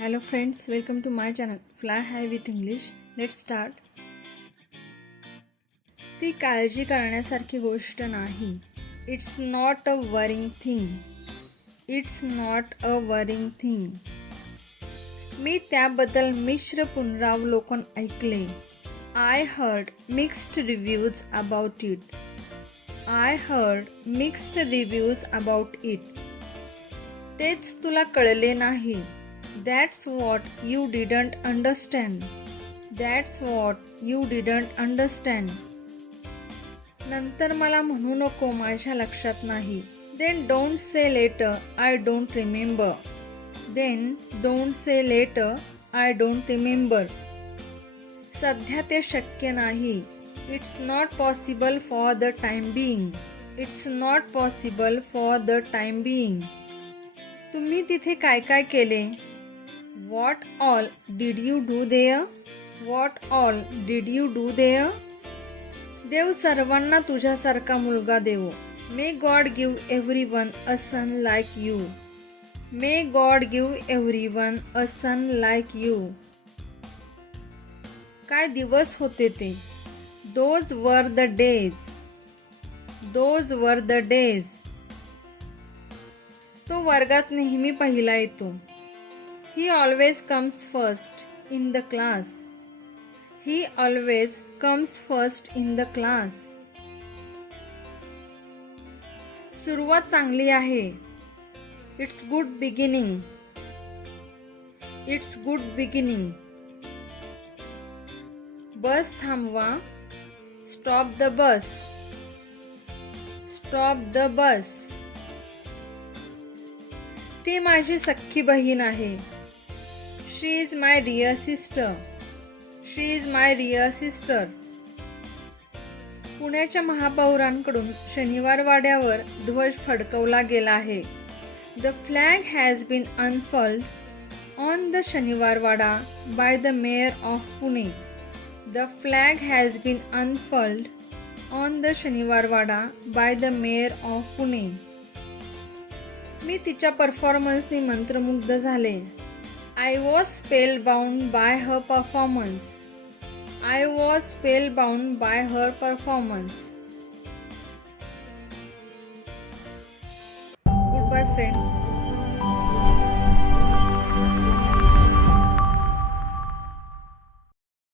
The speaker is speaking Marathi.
Hello friends, welcome to my channel Fly High with English. Let's start. ती काळजी करण्यासारखी गोष्ट नाही. It's not a worrying thing. It's not a worrying thing. मी त्याबद्दल मिश्र पुनरावलोकन ऐकले. I heard mixed reviews about it. I heard mixed reviews about it. तेच तुला कळले नाही. That's what you didn't understand. That's what you didn't understand. नंतर मला म्हणू नको माझ्या लक्षात नाही. Then don't say later I don't remember. Then don't say later I don't remember. सध्या ते शक्य नाही. It's not possible for the time being. It's not possible for the time being. तुम्ही तिथे काय काय केले? What all did you do there? What all did you do there? देव सर्वांना तुझ्यासारखा मुलगा देवो. May God give everyone a son like you. May God give everyone a son like you. काय दिवस होते ते? Those were the days. Those were the days. तो वर्गात नेहमी पहिला येतो. He always comes first in the class. He always comes first in the class. सुरुवात चांगली आहे. It's good beginning. It's good beginning. बस थांबवा. Stop the bus. Stop the bus. ती माझी सख्खी बहीण आहे. She is my dear sister. She is my dear sister. पुण्याच्या महापौरांकडून शनिवार वाड्यावर ध्वज फडकवला गेला आहे. The flag has been unfurled on the Shaniwarwada by the mayor of Pune. The flag has been unfurled on the Shaniwarwada by the mayor of Pune. मी तिच्या परफॉर्मन्सनी मंत्रमुग्ध झाले. I was spellbound by her performance. I was spellbound by her performance. Goodbye friends.